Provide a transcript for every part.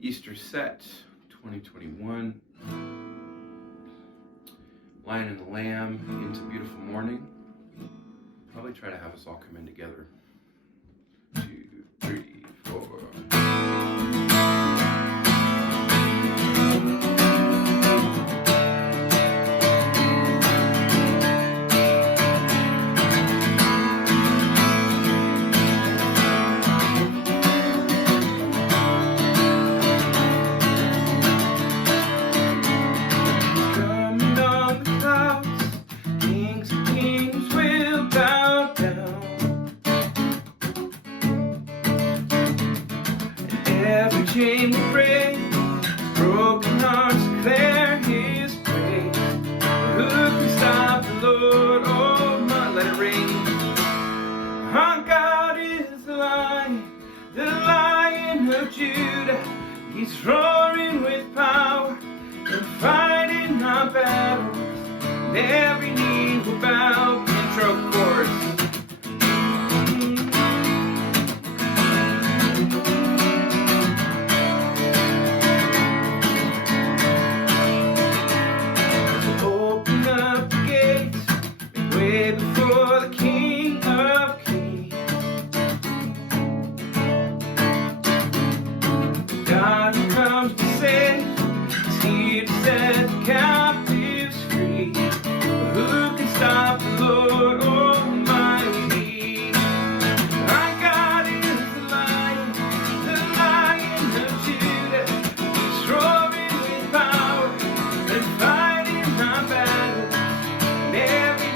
Easter Set 2021. Lion and the Lamb, Into Beautiful Morning. Probably try to have us all come in together. 2, 3, 4. Every chain will break, broken hearts declare His praise. Who can stop the Lord? Oh my, let it ring. Our God is the Lion of Judah. He's roaring with power and fighting our battles. And every knee will bow. Intro chorus. Way before the King of Kings, God who comes to save is here to set the captives free. Who can stop the Lord Almighty? Our God is the Lion of Judah. He's roaring with power and fighting our battles. Every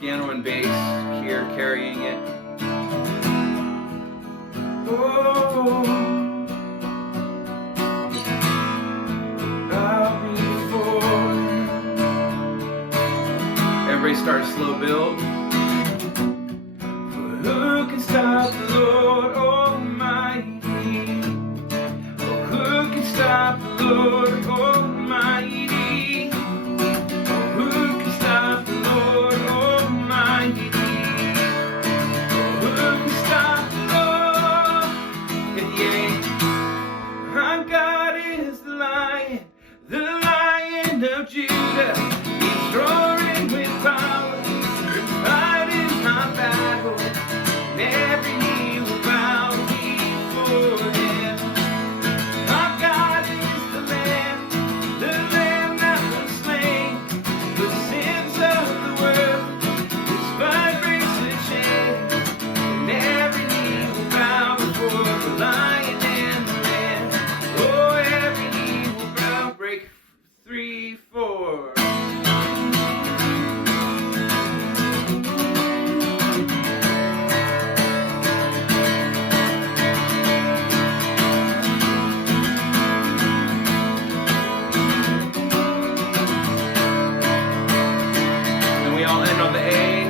piano and bass here carrying it. Oh, bow before. Everybody start a slow build. For who can stop the Lord Almighty? Oh, who can stop the Lord Almighty? The Lion of Judah, He's roaring with power, and fighting our battle, and every knee will bow before Him. Our God is the Lamb that was slain for the sins of the world. His blood breaks the chain, and every knee will bow before the Lion and the Lamb. Oh, every knee will bow. Break 3, 4. And we all end on the A.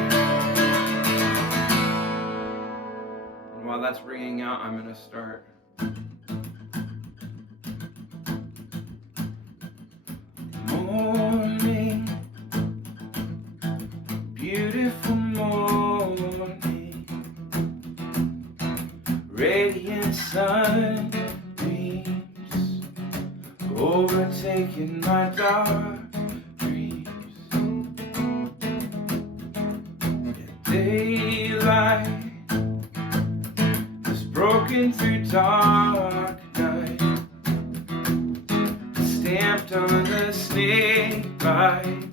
And while that's ringing out, I'm going to start. Morning, beautiful morning, radiant sunbeams overtaking my dark dreams. Daylight has broken through dark night, stamped on the snake bite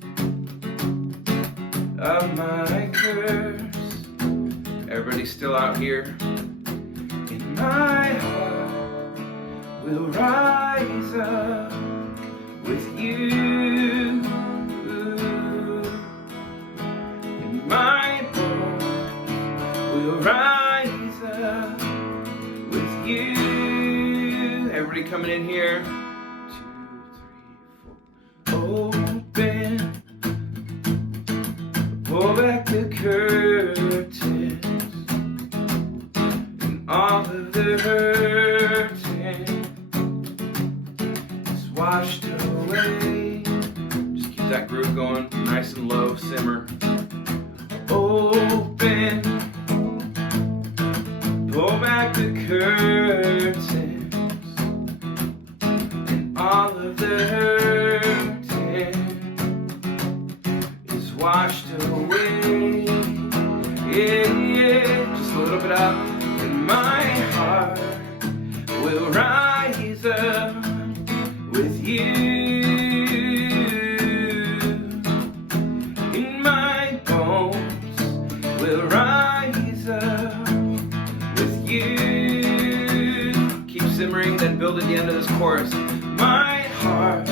of my curse. Everybody still out here? In my heart will rise up with you. In my bones will rise up with you. Everybody coming in here? 2, 3, 4. washed away. Just keep that groove going, nice and low, simmer. Open, pull back the curtains, and all of the hurting is washed away. Yeah, yeah, just a little bit up, and my heart will rise up with you. In my bones will rise up with you. Keep simmering, then build at the end of this chorus. My heart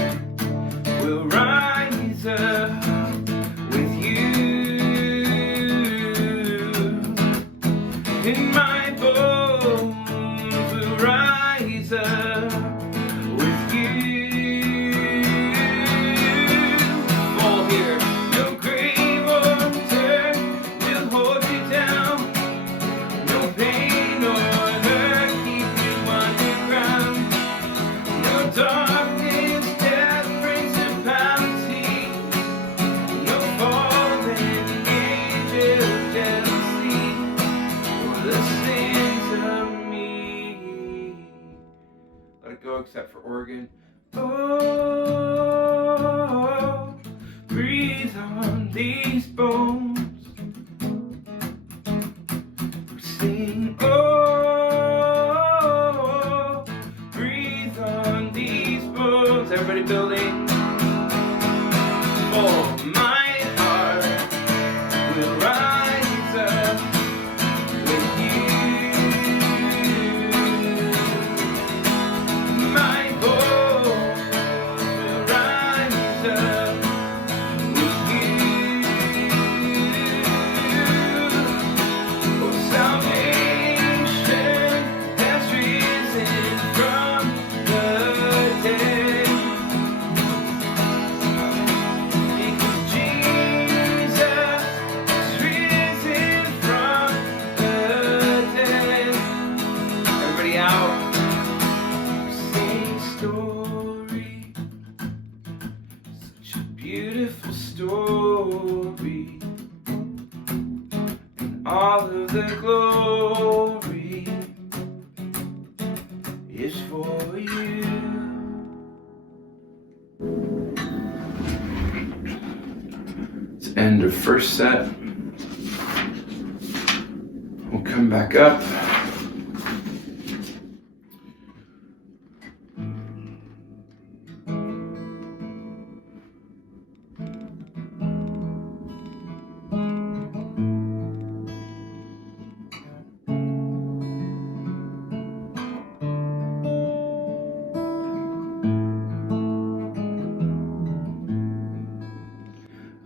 will rise up with you. In my bones will rise up with you. Fall here. No grave or dirt will hold you down. No pain or hurt keep you underground. No darkness, death, principality. No fallen angel, jealousy. The sins of me. Let it go except for organ. Oh, breathe on these bones. Sing, oh, breathe on these bones. Everybody building. Oh, my heart will rise up with you. My bones will rise up with you. For salvation has risen from the dead. Because Jesus has risen from the dead. Everybody out. Sing story, such a beautiful story, and all of the glory is for you. It's end of first set. We'll come back up.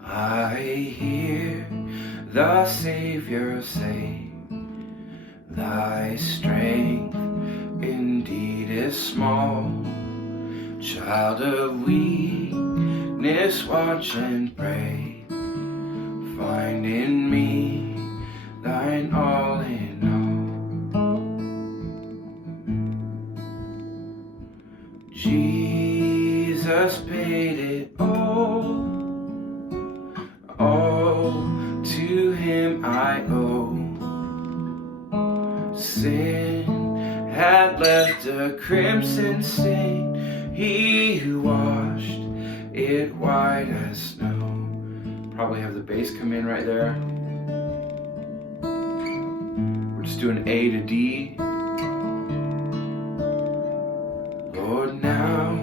I hear the Savior say, thy strength indeed is small. Child of weakness, watch and pray. Find in me thine all in all. Jesus paid it all to him I owe. Sin had left a crimson stain, he washed it white as snow. Probably have the bass come in right there. We're just doing A to D. Lord, now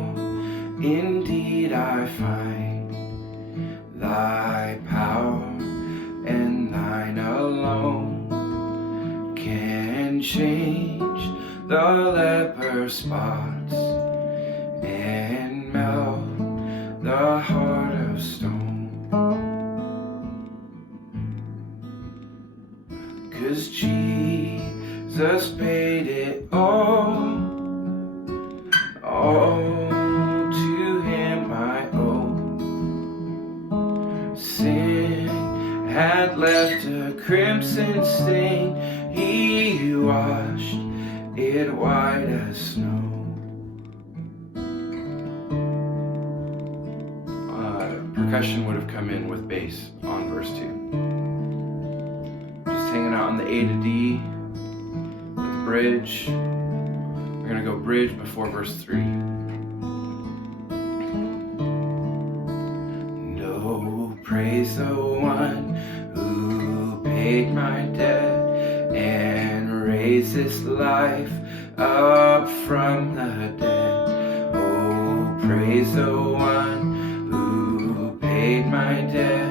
indeed I find thy power and thine alone can change the leper spots and melt the heart of stone. 'Cause Jesus paid it all to him I owe. Sin had left a crimson stain, he washed it white as snow. percussion would have come in with bass on verse 2. Just hanging out on the A to D with the bridge. We're going to go bridge before verse 3. No, praise the one who paid my debt and raised this life up from the dead. Oh, praise the one who paid my debt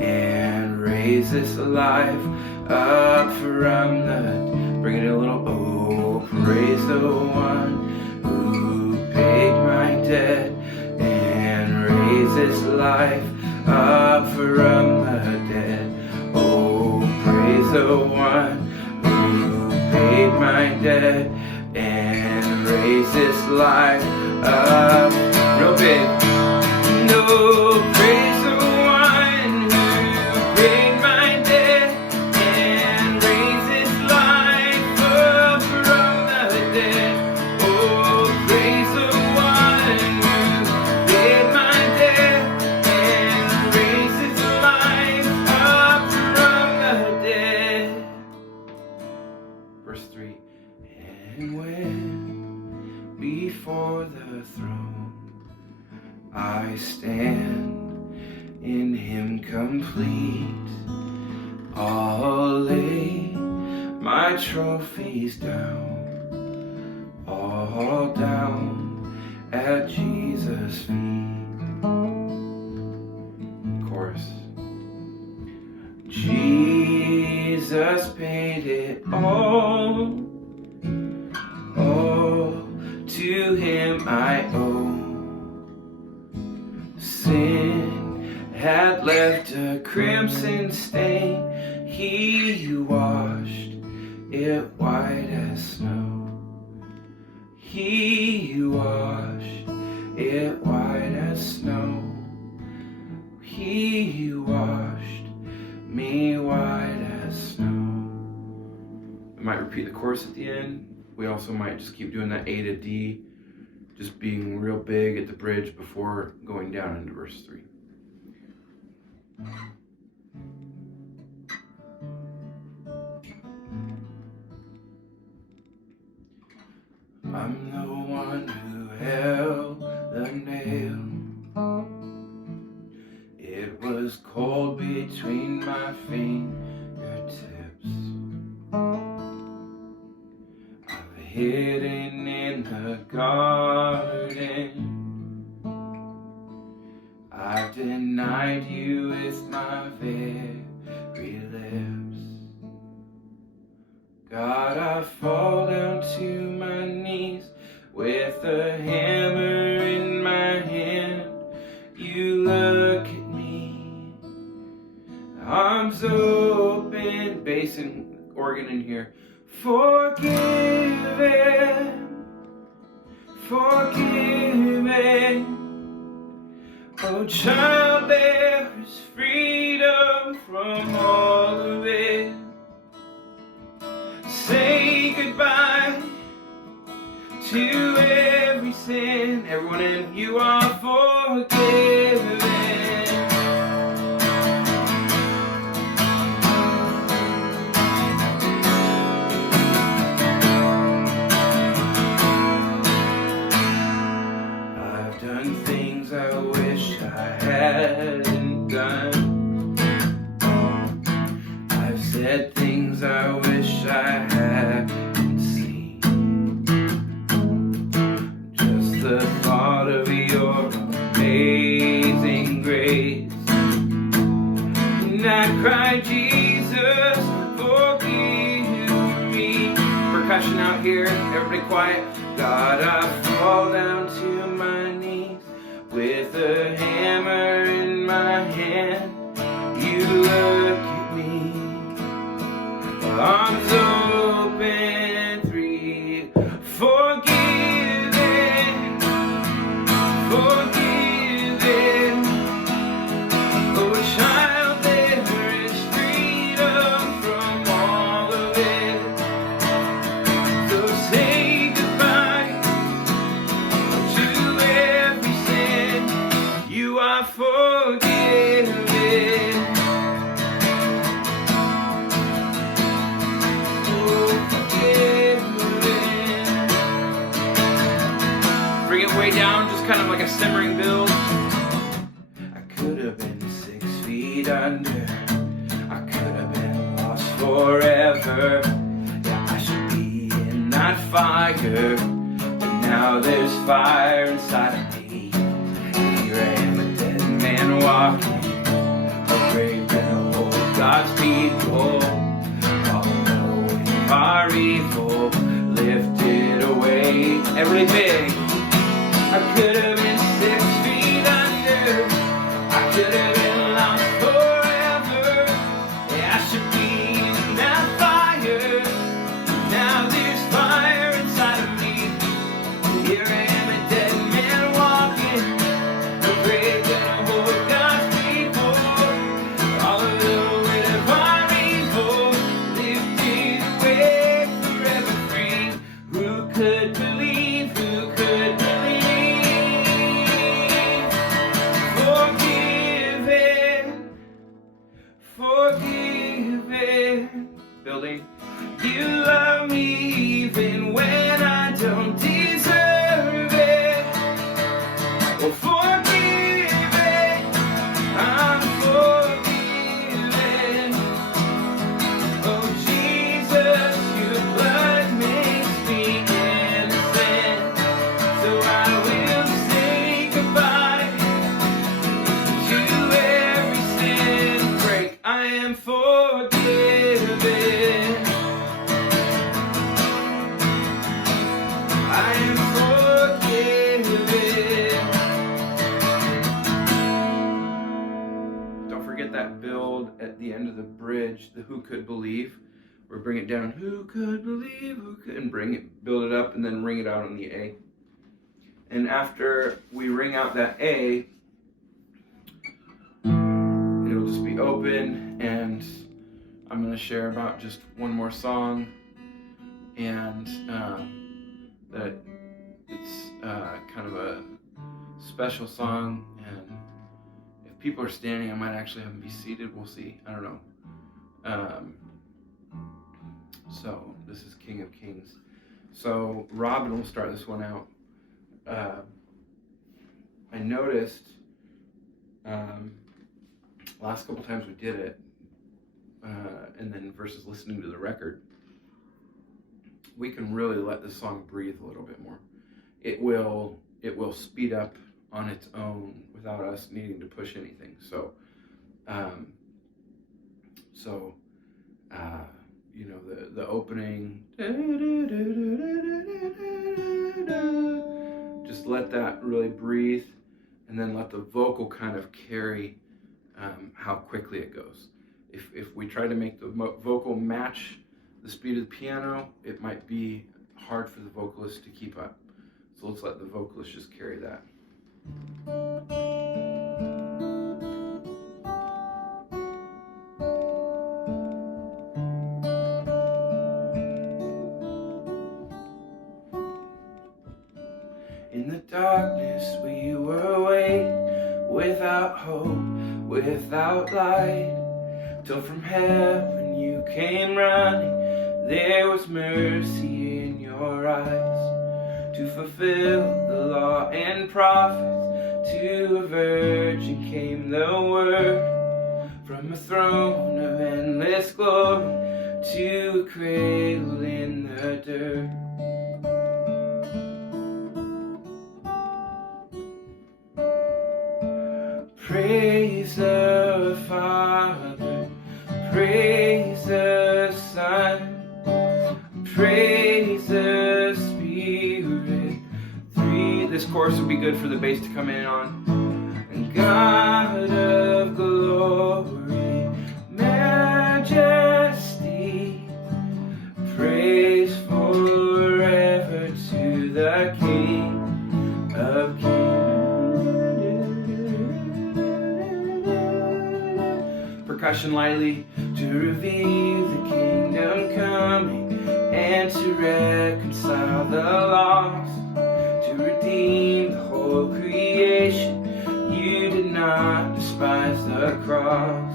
and raised this life up from the dead. Bring it a little. Oh, praise the one who paid my debt and raised his life up from the dead. Oh, praise the one who paid my debt and raised his life up. Real big. No, praise the one who paid my debt and raised his life up from the dead. Oh, praise the one who paid my debt and raised his life up from the dead. Verse 3. And when before the throne I stand in him complete, I'll lay my trophies down, all down at Jesus' feet. Chorus. Jesus paid it all to him I owe. Sin had left a crimson stain, he washed it white as snow. He washed it white as snow. He washed me white as snow. I might repeat the chorus at the end. We also might just keep doing that A to D, just being real big at the bridge before going down into verse 3. I'm the one who held the nail. It was cold between my fingertips. I've hidden in the garden. I've denied you with my very lips. God, I fall down to my knees with a hammer in my hand. You look at me, arms open, bass and organ in here. Forgiven, forgiven. Oh, child, there is freedom from all of it. Say goodbye to every sin. Everyone in, you are forgiven. I've done things I wish I hadn't done. I've said things I wish I hadn't seen. Just the thought of your amazing grace, and I cry, Jesus, forgive me. Percussion out here, everybody quiet. God, I fall down to my knees with a hammer in my hand. You look at me, arms open, 3. Forgiven, forgiven. Oh, child, there is freedom from all of it. So say goodbye to every sin. You simmering build. I could have been 6 feet under. I could have been lost forever. Yeah, I should be in that fire, but now there's fire inside of me. Here I am, a dead man walking, a grave gonna hold God's people. All away our evil, lifted away everything. I could have been 6 feet under. I could have been lost forever. Yeah, I should be in that fire. Now there's fire inside of me. Here I am, a dead man walking, no grave gonna hold God's people. All of the weight of our evil, lifted away, forever free. Who could believe? Who could believe? Forgiven, building. You love me even when I don't deserve it. Well, forgiven, I'm forgiven. Oh Jesus, your blood makes me innocent. So I will say goodbye to every sin break. I am forgiven. I am forgiven. Don't forget that build at the end of the bridge, the who could believe. Or bring it down, who could believe, who could, and bring it, build it up, and then ring it out on the A. And after we ring out that A, it'll just be open, and I'm going to share about just one more song, and that it's kind of a special song, and if people are standing, I might actually have them be seated. We'll see. I don't know. So this is King of Kings. So Robin will start this one out. I noticed last couple times we did it, and then versus listening to the record, we can really let the song breathe a little bit more. It will speed up on its own without us needing to push anything. So, you know, the opening, just let that really breathe, and then let the vocal kind of carry how quickly it goes. If we try to make the vocal match the speed of the piano, it might be hard for the vocalist to keep up. So let's let the vocalist just carry that. In the darkness we were waiting, without hope, without light, till from heaven you came running. There was mercy in your eyes, to fulfill the law and prophets. To a virgin came the word, from a throne of endless glory to a cradle in the dirt. Praise the Father, praise the Son, praise the Spirit. This chorus would be good for the bass to come in on. And God of glory, majesty, praise forever to the King of Kings. Percussion lightly to reveal the kingdom coming and to reconcile the lost, to redeem the whole creation. You did not despise the cross,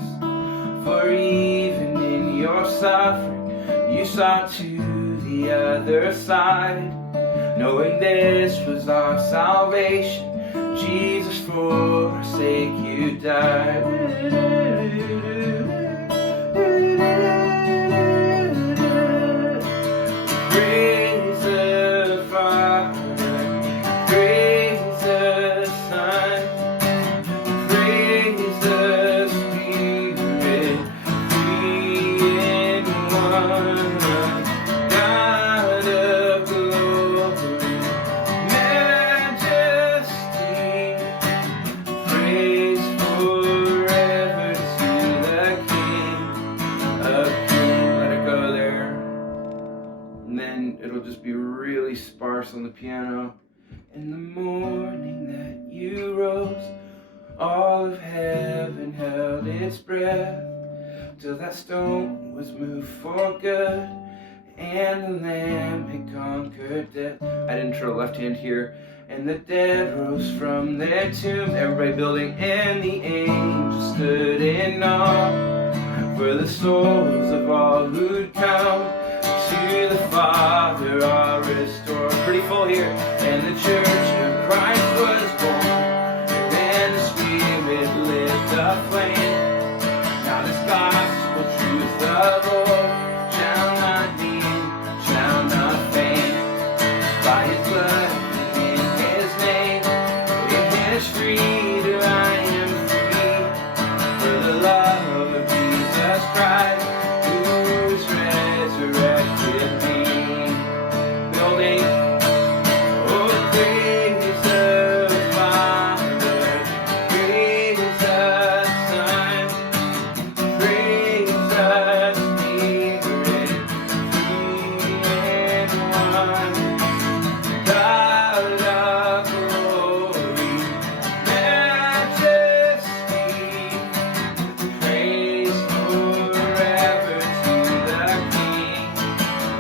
for even in your suffering you saw to the other side, knowing this was our salvation. Jesus, for our sake you died. Praise the Father, praise the Son, praise the Spirit, three in one. God of glory, majesty, praise forever to the King of Kings. Let it go there. And then it'll just be really sparse on the piano. In the morning that you rose, all of heaven held its breath, till that stone was moved for good, and the Lamb had conquered death. I didn't try left hand here. And the dead rose from their tombs, everybody building, and the angels stood in awe, for the souls of all who'd come to the Father are restored. Pretty full here. And the church of Christ was born, and the Spirit lit the flame. Now this gospel truth the Lord shall not dim, shall not fade. By his blood and in his name, in his freedom I am free, for the love of Jesus Christ, who's resurrected me. Building, oh, praise the Father, praise the Son, praise the Spirit, three in one. God of glory, majesty, praise forever to the King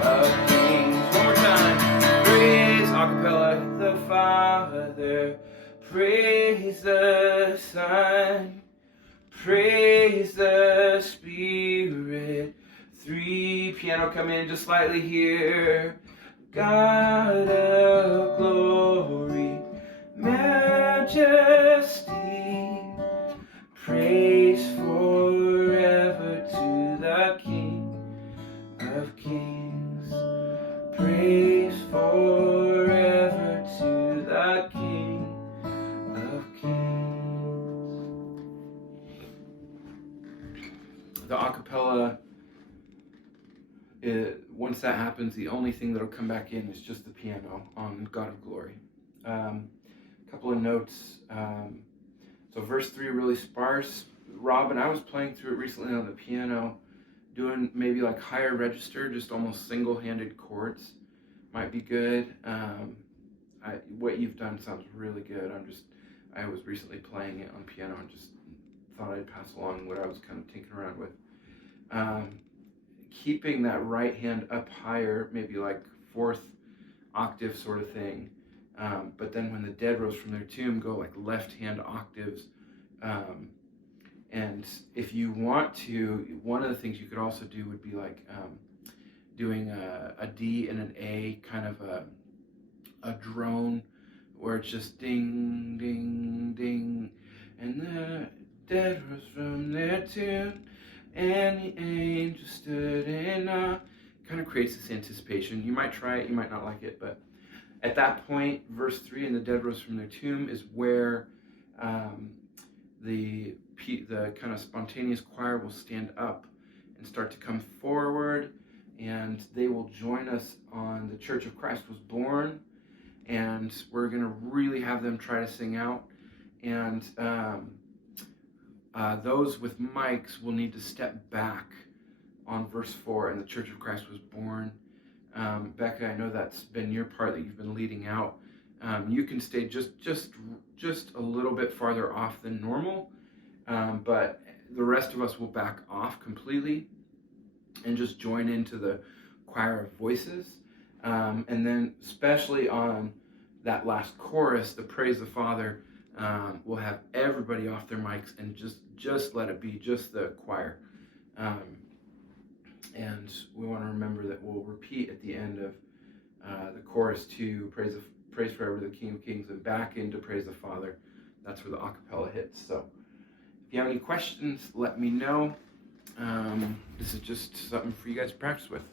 of Kings. One more time. Praise acapella the Father, praise the Son, praise the Spirit. Three, piano come in just slightly here. God of glory, majesty, praise forever to the King of Kings. Praise forever to the King of Kings. The acapella, once that happens, the only thing that'll come back in is just the piano on God of Glory. Couple of notes. So verse 3 really sparse. Rob and I was playing through it recently on the piano, doing maybe like higher register, just almost single-handed chords might be good. What you've done sounds really good. I was recently playing it on piano and just thought I'd pass along what I was kind of tinkering around with. Keeping that right hand up higher, maybe like fourth octave sort of thing. But then when the dead rose from their tomb, go like left hand octaves. And if you want to, one of the things you could also do would be like doing a D and an A, kind of a drone, where it's just ding, ding, ding, and the dead rose from their tomb, and the angel stood in awe. Kind of creates this anticipation. You might try it, you might not like it, but at that point, verse 3, and the dead rose from their tomb, is where the kind of spontaneous choir will stand up and start to come forward, and they will join us on The Church of Christ Was Born, and we're going to really have them try to sing out. And those with mics will need to step back on verse 4, and the Church of Christ Was Born. Becca, I know that's been your part that you've been leading out. You can stay just a little bit farther off than normal, but the rest of us will back off completely and just join into the choir of voices. And then especially on that last chorus, the Praise the Father, we'll have everybody off their mics and just let it be just the choir. And we want to remember that we'll repeat at the end of the chorus to praise forever the King of Kings, and back into Praise the Father that's where the acapella hits. So if you have any questions, let me know. This is just something for you guys to practice with.